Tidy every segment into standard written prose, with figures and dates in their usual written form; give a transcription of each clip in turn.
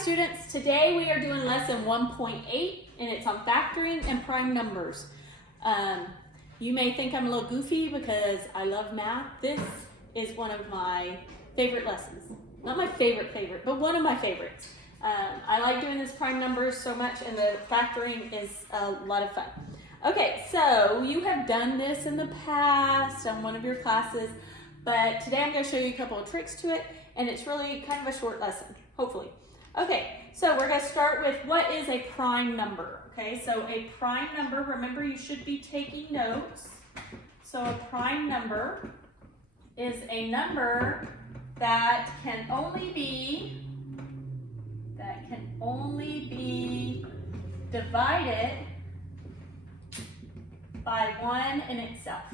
students, today we are doing lesson 1.8 and it's on factoring and prime numbers. You may think I'm a little goofy because I love math. This is one of my favorite lessons. Not my favorite, but one of my favorites. I like doing this prime numbers so much, and the factoring is a lot of fun. Okay, so you have done this in the past on one of your classes, but today I'm going to show you a couple of tricks to it, and it's really kind of a short lesson, hopefully. Okay, so we're going to start with what is a prime number. Okay, so a prime number, remember you should be taking notes. So a prime number is a number that can only be divided by 1 in itself.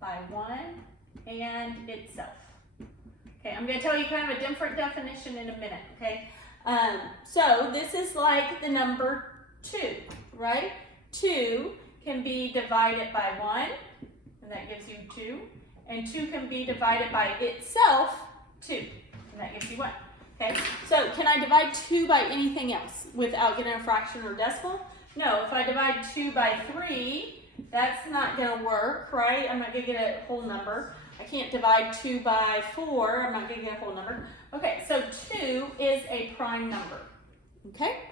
By 1 and itself. Okay, I'm going to tell you kind of a different definition in a minute, okay? So this is like the number 2, right? 2 can be divided by 1, and that gives you 2. And 2 can be divided by itself, 2, and that gives you 1. Okay, so can I divide 2 by anything else without getting a fraction or decimal? No, if I divide 2 by 3, that's not going to work, right? I'm not going to get a whole number. I can't divide 2 by 4, I'm not going to get a whole number. Okay, so 2 is a prime number, okay?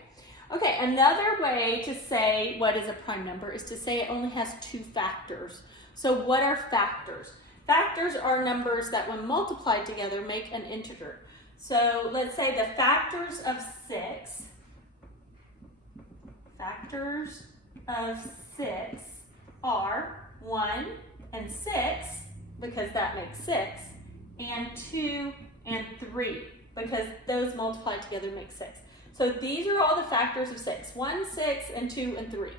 Okay, another way to say what is a prime number is to say it only has 2 factors. So what are factors? Factors are numbers that when multiplied together make an integer. So let's say the factors of 6 are 1 and 6, because that makes 6, and 2 and 3, because those multiplied together make 6. So these are all the factors of 6, 1, 6, and 2, and 3.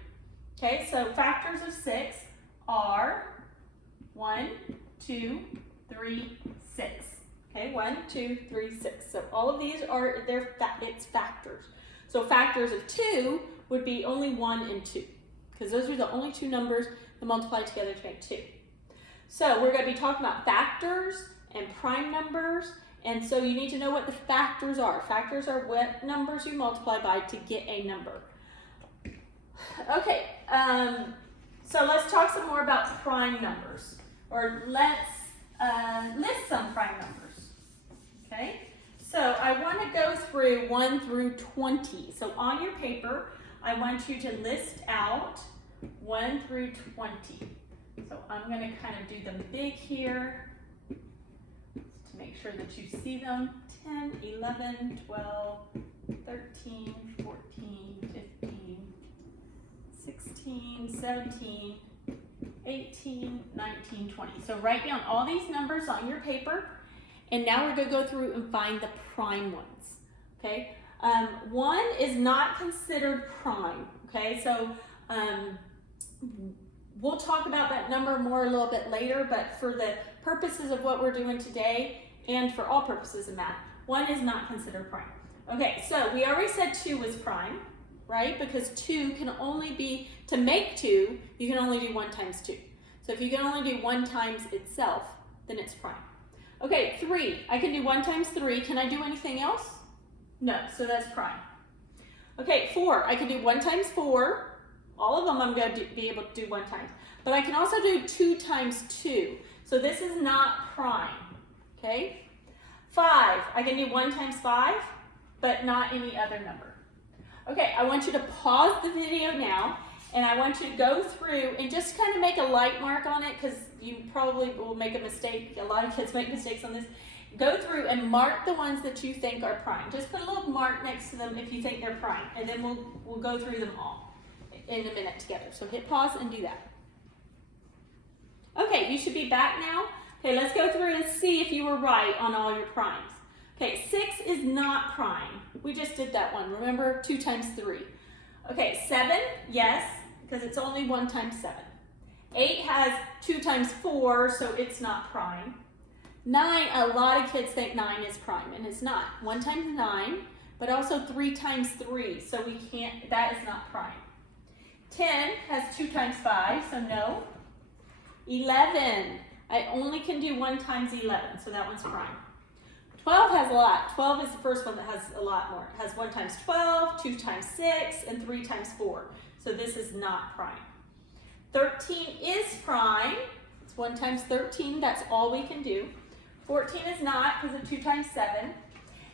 Okay, so factors of 6 are 1, 2, 3, 6. Okay, 1, 2, 3, 6. So all of these are it's factors. So factors of 2 would be only 1 and 2, because those are the only 2 numbers that multiply together to make 2. So we're going to be talking about factors and prime numbers, and so you need to know what the factors are. Factors are what numbers you multiply by to get a number. Okay, so let's talk some more about prime numbers, or let's list some prime numbers. Okay, so I want to go through 1 through 20. So on your paper, I want you to list out 1 through 20. So I'm going to kind of do them big here to make sure that you see them. 10, 11, 12, 13, 14, 15, 16, 17, 18, 19, 20. So write down all these numbers on your paper, and now we're going to go through and find the prime ones. Okay, 1 is not considered prime. Okay, so we'll talk about that number more a little bit later, but for the purposes of what we're doing today, and for all purposes of math, 1 is not considered prime. Okay, so we already said 2 was prime, right? Because 2 can only be, to make 2, you can only do 1 times 2. So if you can only do 1 times itself, then it's prime. Okay, 3, I can do 1 times 3. Can I do anything else? No, so that's prime. Okay, 4, I can do 1 times 4. All of them I'm going to be able to do 1 times. But I can also do 2 times 2. So this is not prime. Okay? 5, I can do 1 times 5, but not any other number. Okay, I want you to pause the video now, and I want you to go through and just kind of make a light mark on it, because you probably will make a mistake. A lot of kids make mistakes on this. Go through and mark the ones that you think are prime. Just put a little mark next to them if you think they're prime, and then we'll go through them all in a minute together. So hit pause and do that. Okay, you should be back now. Okay, let's go through and see if you were right on all your primes. Okay, 6 is not prime. We just did that one. Remember, 2 times 3. Okay, 7, yes, because it's only 1 times 7. 8 has 2 times 4, so it's not prime. 9, a lot of kids think 9 is prime, and it's not. 1 times 9, but also 3 times 3, so we can't, that is not prime. 10 has 2 times 5, so no. 11, I only can do 1 times 11, so that one's prime. 12 has a lot. 12 is the first one that has a lot more. It has 1 times 12, 2 times 6, and 3 times 4. So this is not prime. 13 is prime. It's 1 times 13. That's all we can do. 14 is not because of 2 times 7.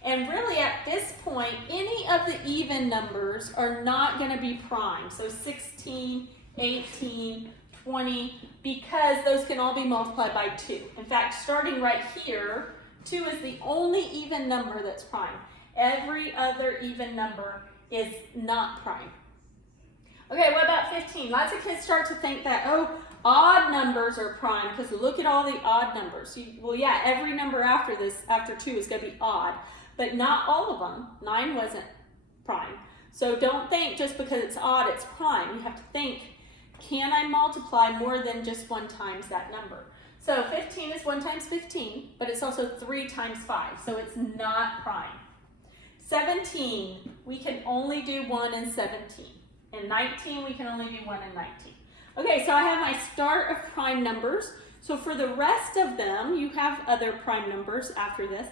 And really at this point, any of the even numbers are not going to be prime. So 16, 18, 20, because those can all be multiplied by 2. In fact, starting right here, 2 is the only even number that's prime. Every other even number is not prime. Okay, what about 15? Lots of kids start to think that, oh, odd numbers are prime because look at all the odd numbers. Well, yeah, every number after this, after 2 is going to be odd, but not all of them. 9 wasn't prime. So don't think just because it's odd, it's prime. You have to think, can I multiply more than just 1 times that number? So 15 is 1 times 15, but it's also 3 times 5, so it's not prime. 17, we can only do 1 and 17. And 19, we can only do 1 and 19. Okay, so I have my start of prime numbers. So for the rest of them, you have other prime numbers after this,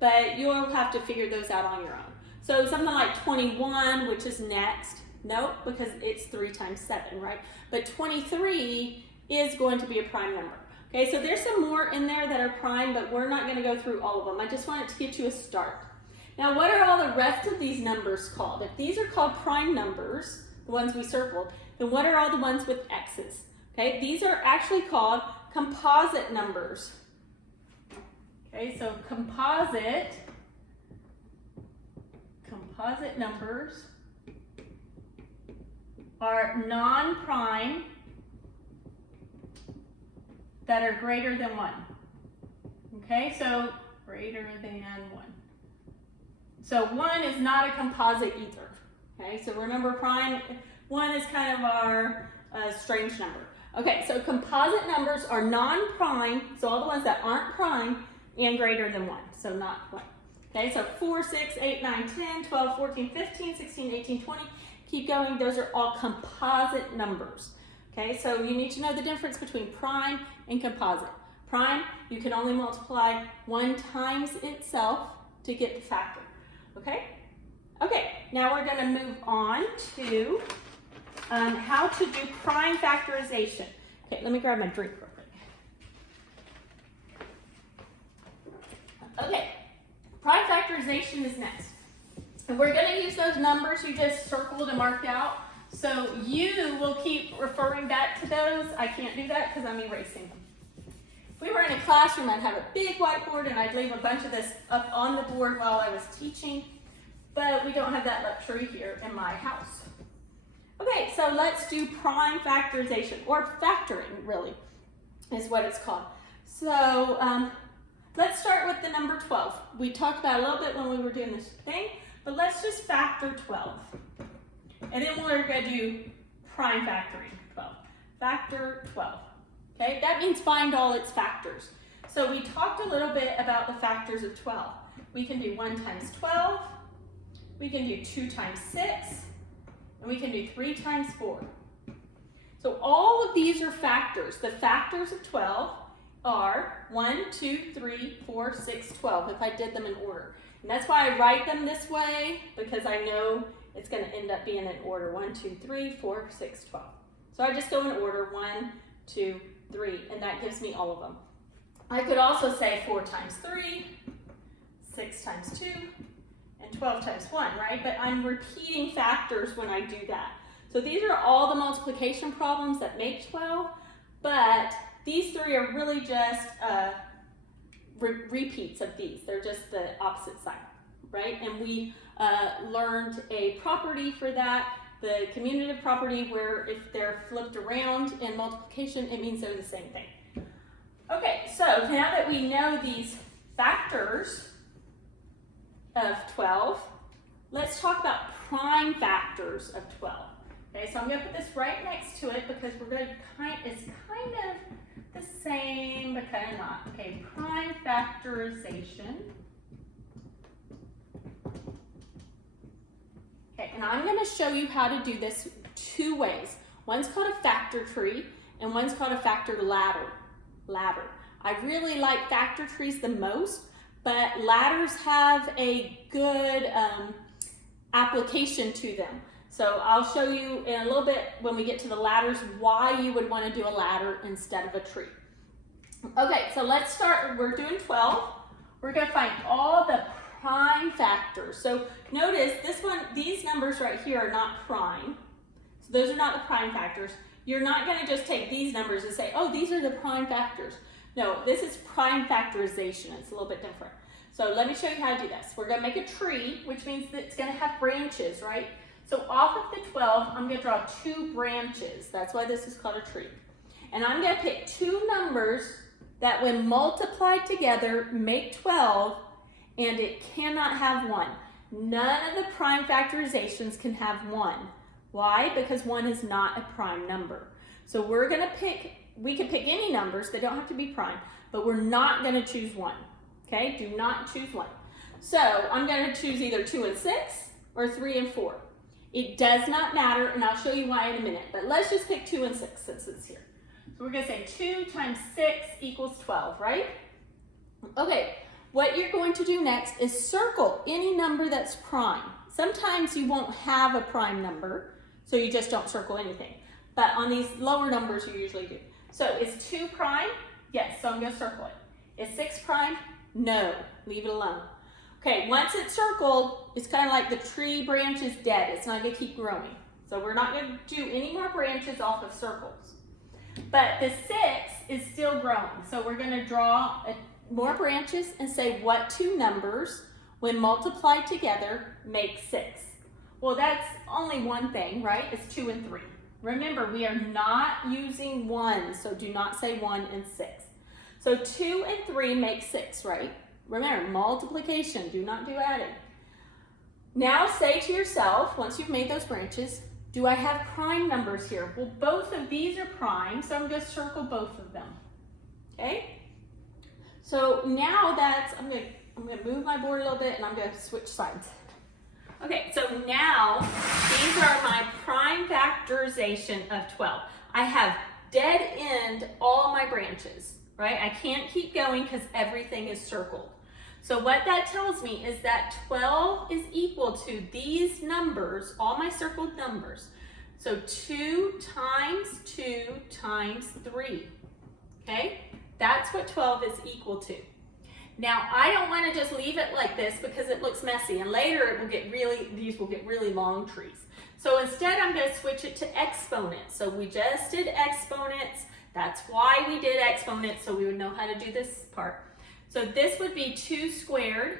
but you'll have to figure those out on your own. So something like 21, which is next. Nope, because it's 3 times 7, right? But 23 is going to be a prime number. Okay, so there's some more in there that are prime, but we're not going to go through all of them. I just wanted to get you a start. Now, what are all the rest of these numbers called? If these are called prime numbers, the ones we circled, then what are all the ones with X's? Okay, these are actually called composite numbers. Okay, so composite numbers are non-prime that are greater than 1. Okay, so greater than 1. So 1 is not a composite either. Okay, so remember prime, 1 is kind of our strange number. Okay, so composite numbers are non-prime, so all the ones that aren't prime and greater than 1, so not 1. Okay, so 4, 6, 8, 9, 10, 12, 14, 15, 16, 18, 20, keep going, those are all composite numbers. Okay, so you need to know the difference between prime and composite. Prime, you can only multiply 1 times itself to get the factor. Okay? Okay, now we're going to move on to how to do prime factorization. Okay, let me grab my drink real quick. Okay, prime factorization is next. And we're going to use those numbers you just circled and marked out. So you will keep referring back to those. I can't do that because I'm erasing them. If we were in a classroom, I'd have a big whiteboard and I'd leave a bunch of this up on the board while I was teaching. But we don't have that luxury here in my house. Okay, so let's do prime factorization, or factoring really is what it's called. So let's start with the number 12. We talked about it a little bit when we were doing this thing, but let's just factor 12. And then we're going to do prime factoring 12. Factor 12. Okay, that means find all its factors. So we talked a little bit about the factors of 12. We can do 1 times 12. We can do 2 times 6. And we can do 3 times 4. So all of these are factors. The factors of 12 are 1, 2, 3, 4, 6, 12, if I did them in order. And that's why I write them this way, because I know it's going to end up being in order. 1, 2, 3, 4, 6, 12. So I just go in order 1, 2, 3, and that gives me all of them. I could also say 4 times 3, 6 times 2, and 12 times 1, right? But I'm repeating factors when I do that. So these are all the multiplication problems that make 12, but these 3 are really just repeats of these. They're just the opposite side, right? And we learned a property for that, the commutative property, where if they're flipped around in multiplication, it means they're the same thing. Okay, so now that we know these factors of 12, let's talk about prime factors of 12. Okay, so I'm going to put this right next to it because we're going to it's kind of the same, but kind of not. Okay, prime factorization. Okay, and I'm going to show you how to do this 2 ways. One's called a factor tree, and one's called a factor ladder. I really like factor trees the most, but ladders have a good application to them. So I'll show you in a little bit when we get to the ladders why you would want to do a ladder instead of a tree. Okay, so let's start. We're doing 12. We're going to find all the prime factors. So notice this one, these numbers right here are not prime. So those are not the prime factors. You're not going to just take these numbers and say, oh, these are the prime factors. No, this is prime factorization. It's a little bit different. So let me show you how to do this. We're going to make a tree, which means that it's going to have branches, right? So off of the 12, I'm going to draw 2 branches. That's why this is called a tree. And I'm going to pick 2 numbers that when multiplied together make 12, and it cannot have 1. None of the prime factorizations can have 1. Why? Because 1 is not a prime number. So we're going to pick, we can pick any numbers, they don't have to be prime, but we're not going to choose 1. Okay, do not choose 1. So I'm going to choose either 2 and 6 or 3 and 4. It does not matter, and I'll show you why in a minute, but let's just pick 2 and 6 since it's here. So we're going to say 2 times 6 equals 12, right? Okay, what you're going to do next is circle any number that's prime. Sometimes you won't have a prime number, so you just don't circle anything. But on these lower numbers, you usually do. So is 2 prime? Yes, so I'm going to circle it. Is 6 prime? No, leave it alone. Okay, once it's circled, it's kind of like the tree branch is dead. It's not going to keep growing. So we're not going to do any more branches off of circles. But the 6 is still growing. So we're going to draw more branches and say what 2 numbers, when multiplied together, make 6. Well, that's only one thing, right? It's 2 and 3. Remember, we are not using 1, so do not say 1 and 6. So 2 and 3 make 6, right? Remember, multiplication, do not do adding. Now say to yourself, once you've made those branches, do I have prime numbers here? Well, both of these are prime, so I'm going to circle both of them. Okay? So now that's, I'm going to move my board a little bit and I'm going to switch sides. Okay, so now these are my prime factorization of 12. I have dead end all my branches, right? I can't keep going because everything is circled. So what that tells me is that 12 is equal to these numbers, all my circled numbers. So 2 times 2 times 3, okay? That's what 12 is equal to. Now, I don't want to just leave it like this because it looks messy, and later it will get these will get really long trees. So instead, I'm going to switch it to exponents. So we just did exponents. That's why we did exponents, so we would know how to do this part. So this would be 2 squared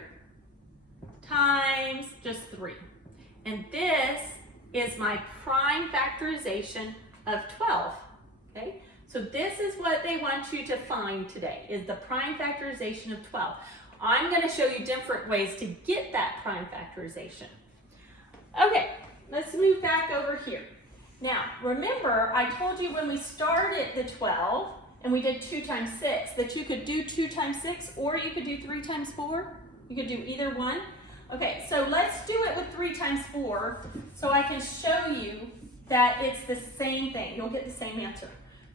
times just 3. And this is my prime factorization of 12, okay? So this is what they want you to find today, is the prime factorization of 12. I'm going to show you different ways to get that prime factorization. Okay, let's move back over here. Now, remember, I told you when we started the 12, and we did 2 times 6, that you could do 2 times 6, or you could do 3 times 4. You could do either one. Okay, so let's do it with 3 times 4, so I can show you that it's the same thing. You'll get the same answer.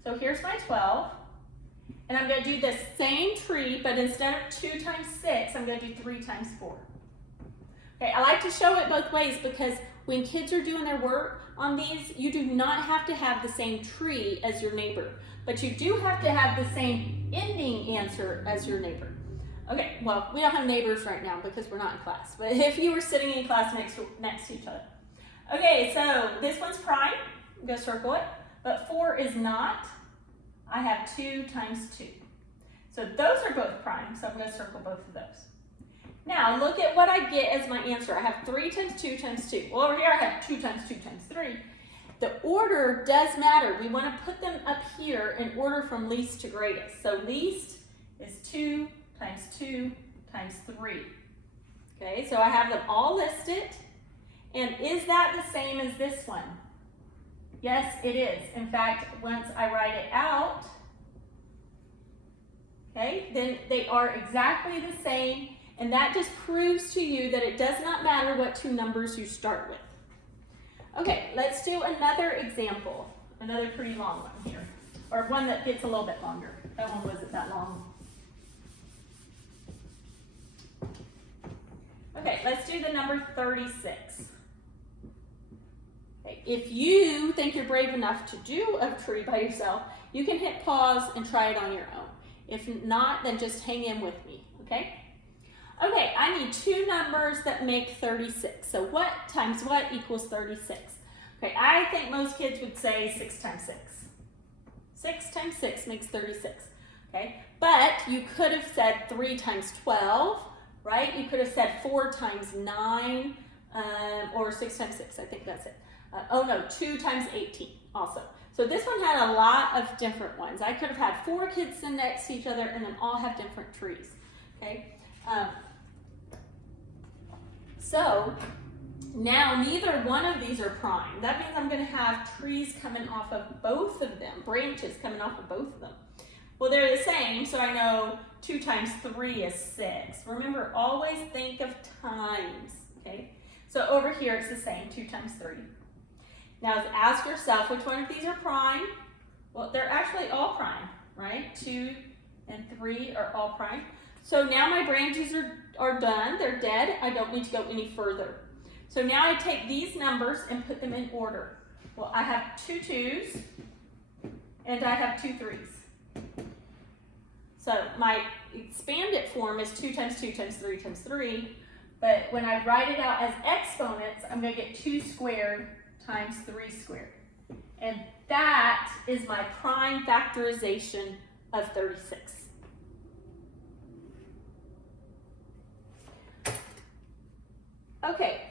So here's my 12, and I'm going to do the same tree, but instead of 2 times 6, I'm going to do 3 times 4. Okay, I like to show it both ways because when kids are doing their work on these, you do not have to have the same tree as your neighbor, but you do have to have the same ending answer as your neighbor. Okay, well, we don't have neighbors right now because we're not in class, but if you were sitting in class next to each other. Okay, so this one's prime. I'm going to circle it, but 4 is not. I have 2 times 2. So those are both prime, so I'm going to circle both of those. Now, look at what I get as my answer. I have 3 times 2 times 2. Well, over here I have 2 times 2 times 3. The order does matter. We want to put them up here in order from least to greatest. So least is 2 times 2 times 3. Okay, so I have them all listed. And is that the same as this one? Yes, it is. In fact, once I write it out, okay, then they are exactly the same. And that just proves to you that it does not matter what 2 numbers you start with. Okay, let's do another example. Another pretty long one here. Or one that gets a little bit longer. That one wasn't that long. Okay, let's do the number 36. Okay, if you think you're brave enough to do a tree by yourself, you can hit pause and try it on your own. If not, then just hang in with me, okay? Okay, I need two numbers that make 36. So what times what equals 36? Okay, I think most kids would say 6 times 6. 6 times 6 makes 36, okay? But you could have said 3 times 12, right? You could have said 4 times 9, or 6 times 6, I think that's it. Oh no, 2 times 18 also. So this one had a lot of different ones. I could have had 4 kids sit next to each other and then all have different trees, okay? So now neither one of these are prime. That means I'm going to have trees coming off of both of them, branches coming off of both of them. Well, they're the same, so I know 2 times 3 is 6. Remember, always think of times, okay? So over here it's the same, 2 times 3. Now ask yourself, which one of these are prime? Well, they're actually all prime, right? 2 and 3 are all prime. So now my branches are done, they're dead. I don't need to go any further. So now I take these numbers and put them in order. Well, I have 2 2s and I have 2 3s. So my expanded form is 2 times 2 times 3 times 3. But when I write it out as exponents, I'm going to get 2 squared times 3 squared. And that is my prime factorization of 36. Okay.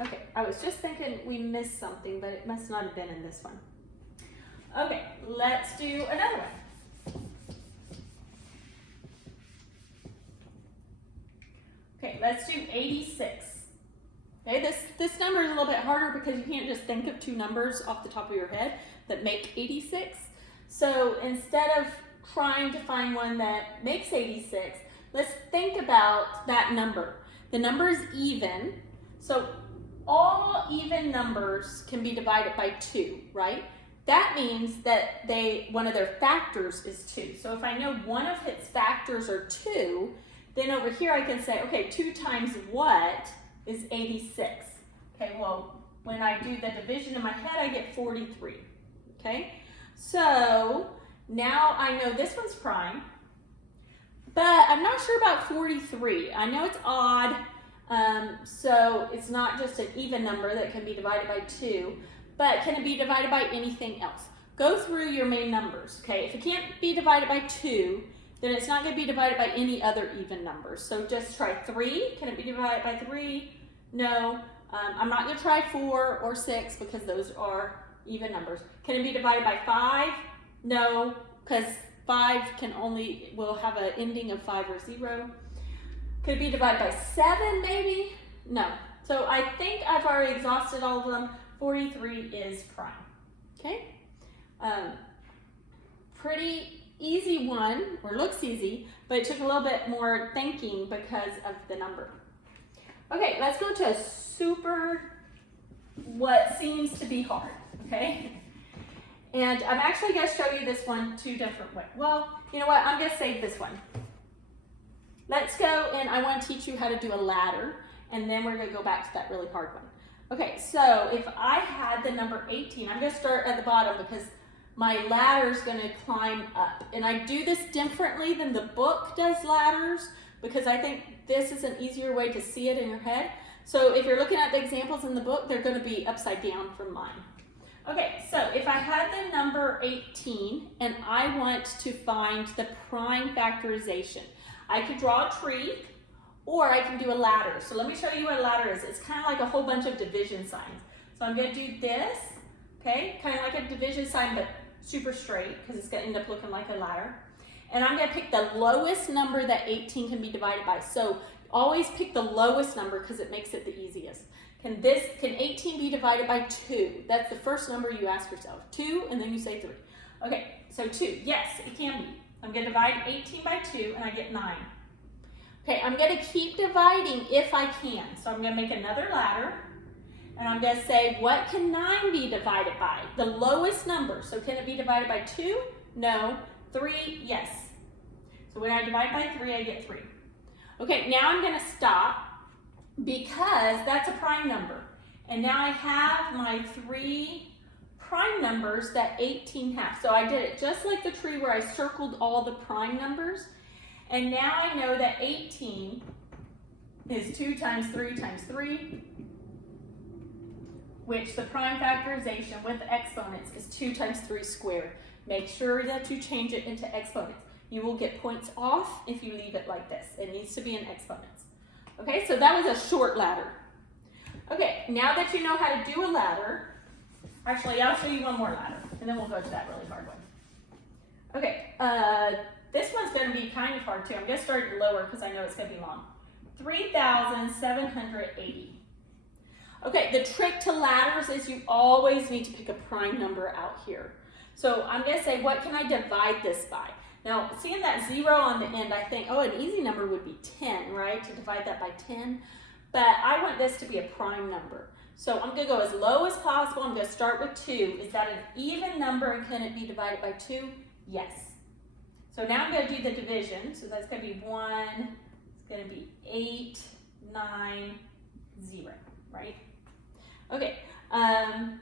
Okay, I was just thinking we missed something, but it must not have been in this one. Okay, let's do another one. Okay, let's do 86. Okay, this number is a little bit harder because you can't just think of 2 numbers off the top of your head that make 86. So instead of trying to find one that makes 86, let's think about that number. The number is even, so all even numbers can be divided by 2, right? That means that one of their factors is 2. So if I know one of its factors are 2, then over here I can say, okay, 2 times what is 86? Okay, well, when I do the division in my head, I get 43, okay? So now I know this one's prime, but I'm not sure about 43. I know it's odd, so it's not just an even number that can be divided by 2, but can it be divided by anything else? Go through your main numbers, okay? If it can't be divided by 2, then it's not going to be divided by any other even numbers. So just try 3. Can it be divided by 3? No. I'm not going to try 4 or 6 because those are even numbers. Can it be divided by 5? No, because 5 will have an ending of 5 or 0. Could it be divided by 7 maybe? No. So I think I've already exhausted all of them. 43 is prime. Okay? Pretty easy one, or looks easy, but it took a little bit more thinking because of the number. Okay, let's go to what seems to be hard, okay? And I'm actually going to show you this one 2 different ways. Well, you know what? I'm going to save this one. Let's go, and I want to teach you how to do a ladder, and then we're going to go back to that really hard one. Okay, so if I had the number 18, I'm going to start at the bottom because my ladder is going to climb up. And I do this differently than the book does ladders because I think this is an easier way to see it in your head. So if you're looking at the examples in the book, they're going to be upside down from mine. Okay, so if I had the number 18 and I want to find the prime factorization, I could draw a tree or I can do a ladder. So let me show you what a ladder is. It's kind of like a whole bunch of division signs. So I'm going to do this, okay, kind of like a division sign but super straight because it's going to end up looking like a ladder. And I'm going to pick the lowest number that 18 can be divided by. So always pick the lowest number because it makes it the easiest. Can 18 be divided by 2? That's the first number you ask yourself. 2, and then you say 3. Okay, so 2. Yes, it can be. I'm going to divide 18 by 2, and I get 9. Okay, I'm going to keep dividing if I can. So I'm going to make another ladder, and I'm going to say, what can 9 be divided by? The lowest number. So can it be divided by 2? No. 3, yes. So when I divide by 3, I get 3. Okay, now I'm going to stop because that's a prime number. And now I have my 3 prime numbers that 18 have. So I did it just like the tree where I circled all the prime numbers. And now I know that 18 is 2 times 3 times 3, which the prime factorization with exponents is 2 times 3 squared. Make sure that you change it into exponents. You will get points off if you leave it like this. It needs to be in exponents. Okay, so that was a short ladder. Okay, now that you know how to do a ladder, actually I'll show you one more ladder and then we'll go to that really hard one. Okay, this one's going to be kind of hard too. I'm going to start lower because I know it's going to be long. 3,780. Okay, the trick to ladders is you always need to pick a prime number out here. So I'm going to say, what can I divide this by? Now, seeing that 0 on the end, I think, oh, an easy number would be 10, right? To divide that by 10. But I want this to be a prime number. So I'm going to go as low as possible. I'm going to start with 2. Is that an even number and can it be divided by 2? Yes. So now I'm going to do the division. So that's going to be 1, it's going to be 8, 9, 0, right? Okay,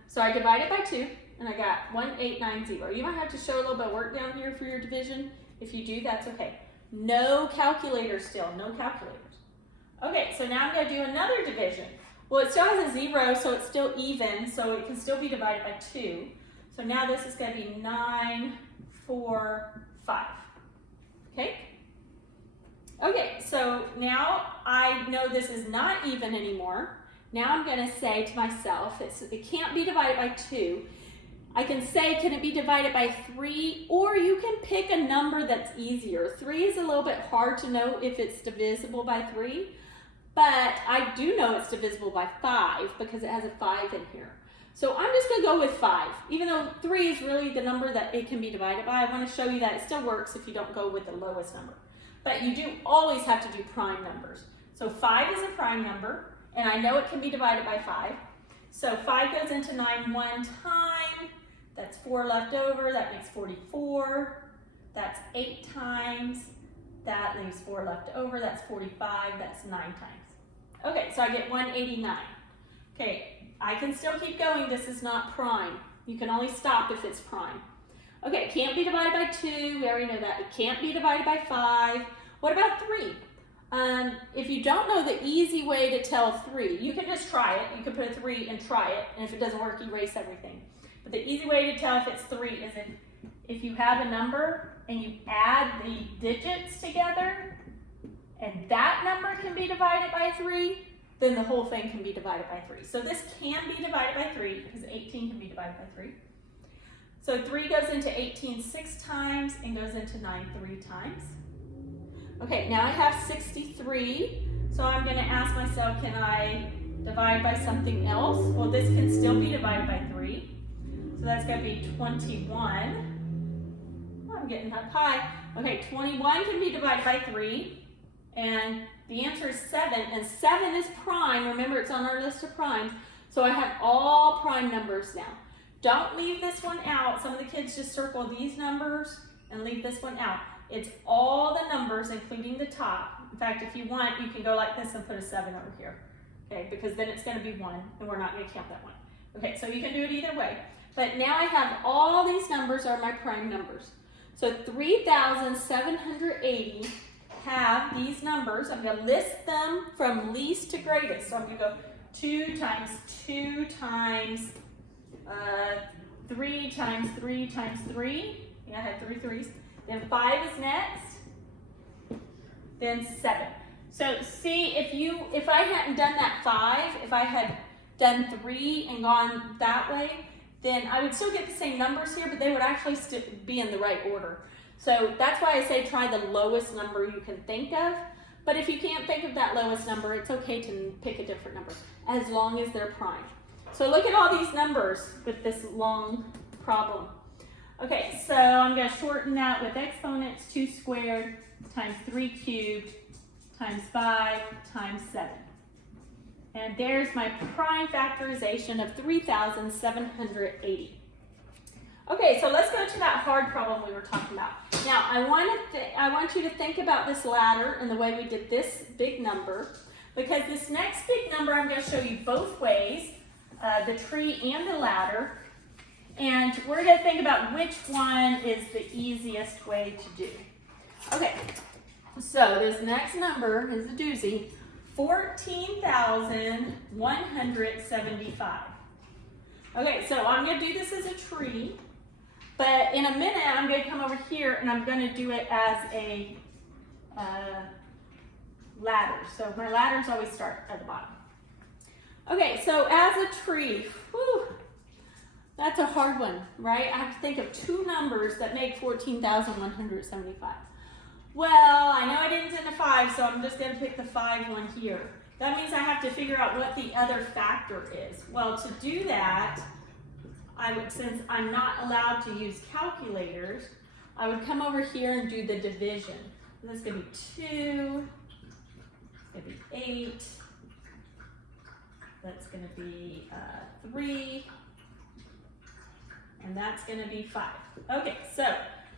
so I divided by 2. And I got 1890. You might have to show a little bit of work down here for your division. If you do, that's okay. No calculators still, no calculators. Okay, so now I'm going to do another division. Well, it still has a 0, so it's still even, so it can still be divided by 2. So now this is going to be 9, 4, 5. Okay? Okay, so now I know this is not even anymore. Now I'm going to say to myself, it can't be divided by 2. I can say, can it be divided by 3? Or you can pick a number that's easier. 3 is a little bit hard to know if it's divisible by 3, but I do know it's divisible by 5 because it has a 5 in here. So I'm just going to go with 5. Even though 3 is really the number that it can be divided by, I want to show you that it still works if you don't go with the lowest number. But you do always have to do prime numbers. So 5 is a prime number, and I know it can be divided by 5. So 5 goes into 9 one time. That's 4 left over, that makes 44. That's 8 times. That leaves 4 left over, that's 45, that's 9 times. Okay, so I get 189. Okay, I can still keep going, this is not prime. You can only stop if it's prime. Okay, it can't be divided by 2, we already know that. It can't be divided by 5. What about 3? If you don't know the easy way to tell 3, you can just try it. You can put a 3 and try it, and if it doesn't work, erase everything. But the easy way to tell if it's 3 is if you have a number and you add the digits together and that number can be divided by 3, then the whole thing can be divided by 3. So this can be divided by 3 because 18 can be divided by 3. So 3 goes into 18 6 times and goes into 9 3 times. Okay, now I have 63. So I'm going to ask myself, can I divide by something else? Well, this can still be divided by 3. So that's going to be 21. Oh, I'm getting up high. Okay, 21 can be divided by 3. And the answer is 7. And 7 is prime. Remember, it's on our list of primes. So I have all prime numbers now. Don't leave this one out. Some of the kids just circle these numbers and leave this one out. It's all the numbers, including the top. In fact, if you want, you can go like this and put a 7 over here. Okay, because then it's going to be 1, and we're not going to count that one. Okay, so you can do it either way. But now I have all these numbers are my prime numbers. So 3,780 have these numbers. I'm going to list them from least to greatest. So I'm going to go 2 times 2 times 3 times 3 times 3. Yeah, I had 3 3s. Then 5 is next. Then 7. So see, if I hadn't done that 5, if I had done 3 and gone that way, then I would still get the same numbers here, but they would actually still be in the right order. So that's why I say try the lowest number you can think of. But if you can't think of that lowest number, it's okay to pick a different number, as long as they're prime. So look at all these numbers with this long problem. Okay, so I'm going to shorten that with exponents. 2 squared times 3 cubed times 5 times 7. And there's my prime factorization of 3,780. Okay, so let's go to that hard problem we were talking about. Now, I want you to think about this ladder and the way we did this big number, because this next big number I'm going to show you both ways, the tree and the ladder, and we're going to think about which one is the easiest way to do. Okay, so this next number is a doozy, 14,175. Okay, so I'm going to do this as a tree. But in a minute, I'm going to come over here and I'm going to do it as a ladder. So my ladders always start at the bottom. Okay, so as a tree, whew, that's a hard one, right? I have to think of two numbers that make 14,175. Well, I know I didn't send a 5, so I'm just going to pick the 5 one here. That means I have to figure out what the other factor is. Well, to do that, since I'm not allowed to use calculators, I would come over here and do the division. That's going to be 2, it's going to be 8, that's going to be 3, and that's going to be 5. Okay, so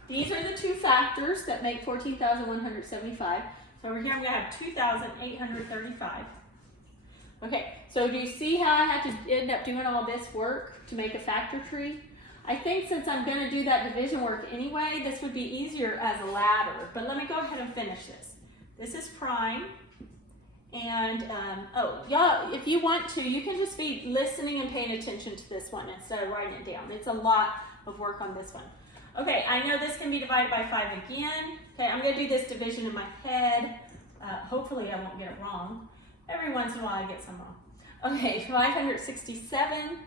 these are the two factors that make 14,175. So over here I'm going to have 2,835. Okay, so do you see how I had to end up doing all this work to make a factor tree? I think since I'm going to do that division work anyway, this would be easier as a ladder. But let me go ahead and finish this. This is prime. And, oh, y'all, if you want to, you can just be listening and paying attention to this one instead of writing it down. It's a lot of work on this one. Okay, I know this can be divided by 5 again. Okay, I'm going to do this division in my head. Hopefully I won't get it wrong. Every once in a while I get some wrong. Okay, 567.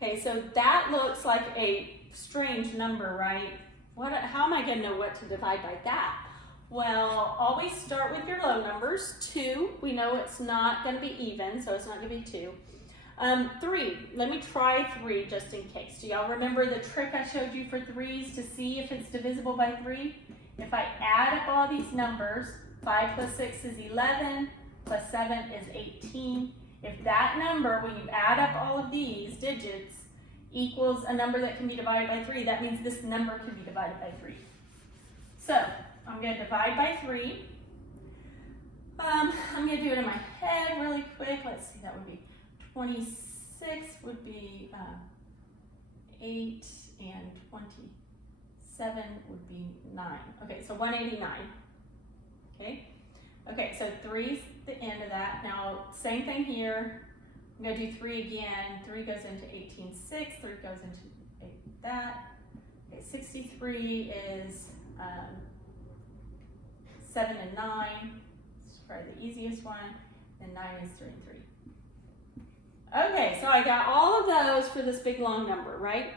Okay, so that looks like a strange number, right? How am I going to know what to divide by that? Well, always start with your low numbers. 2, we know it's not going to be even, so it's not going to be 2. 3, let me try 3 just in case. Do y'all remember the trick I showed you for 3s to see if it's divisible by 3? If I add up all these numbers, 5 plus 6 is 11, plus 7 is 18. If that number, when you add up all of these digits, equals a number that can be divided by 3, that means this number can be divided by 3. So, I'm going to divide by 3. I'm going to do it in my head really quick. Let's see, that would be 26 would be 8, and 27 would be 9. Okay, so 189. Okay, so 3's the end of that. Now, same thing here. I'm going to do 3 again. 3 goes into 18, 6. 3 goes into 8, that. Okay, 63 is 7 and 9. This is probably the easiest one. And 9 is 3 and 3. Okay, so I got all of those for this big long number, right?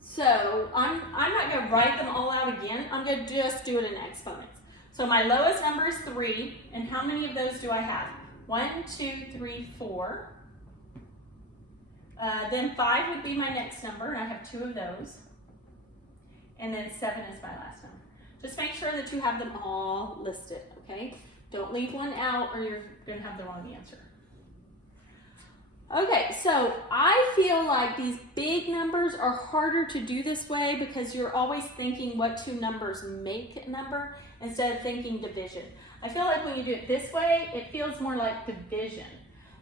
So I'm not going to write them all out again. I'm going to just do it in exponents. So my lowest number is 3, and how many of those do I have? 1, 2, 3, 4. Then 5 would be my next number, and I have 2 of those. And then 7 is my last number. Just make sure that you have them all listed, okay? Don't leave one out or you're going to have the wrong answer. Okay, so I feel like these big numbers are harder to do this way because you're always thinking what two numbers make a number instead of thinking division. I feel like when you do it this way, it feels more like division.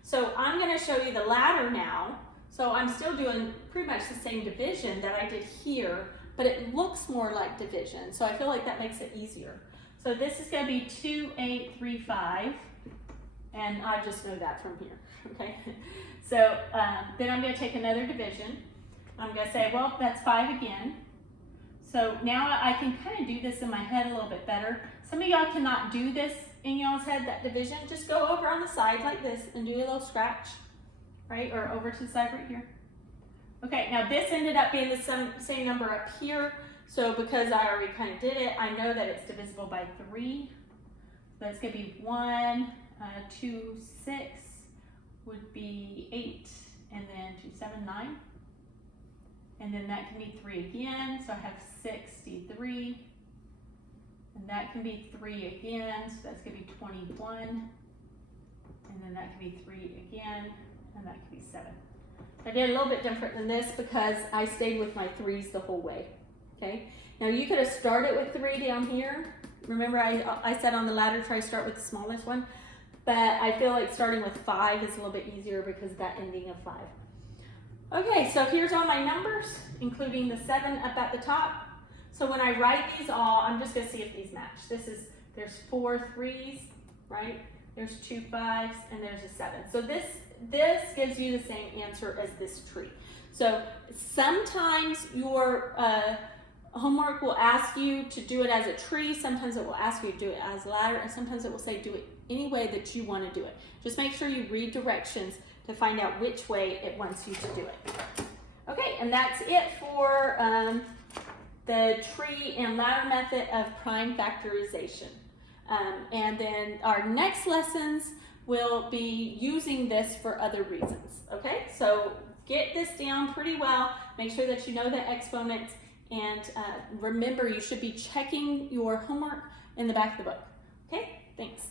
So I'm going to show you the ladder now. So I'm still doing pretty much the same division that I did here, but it looks more like division. So I feel like that makes it easier. So this is going to be 2835, and I just know that from here, okay? So then I'm going to take another division. I'm going to say, well, that's 5 again. So now I can kind of do this in my head a little bit better. Some of y'all cannot do this in y'all's head, that division. Just go over on the side like this and do a little scratch, right? Or over to the side right here. Okay, now this ended up being the same number up here. So because I already kind of did it, I know that it's divisible by 3. So it's going to be 1, 2, 6 would be 8, and then 2, 7, 9. And then that can be 3 again, so I have 63. And that can be 3 again, so that's going to be 21. And then that can be 3 again, and that can be 7. I did a little bit different than this because I stayed with my 3's the whole way. Okay. Now you could have started with 3 down here. Remember I said on the ladder try to start with the smallest one, but I feel like starting with 5 is a little bit easier because of that ending of 5. Okay, so here's all my numbers, including the 7 up at the top. So when I write these all, I'm just gonna see if these match. There's 4 3s, right? There's 2 5s, and there's a 7. So this gives you the same answer as this tree. So sometimes your homework will ask you to do it as a tree, sometimes it will ask you to do it as a ladder, and sometimes it will say do it any way that you want to do it. Just make sure you read directions to find out which way it wants you to do it. Okay, and that's it for the tree and ladder method of prime factorization. And then our next lessons will be using this for other reasons. Okay, so get this down pretty well. Make sure that you know the exponents. And remember, you should be checking your homework in the back of the book. Okay, thanks.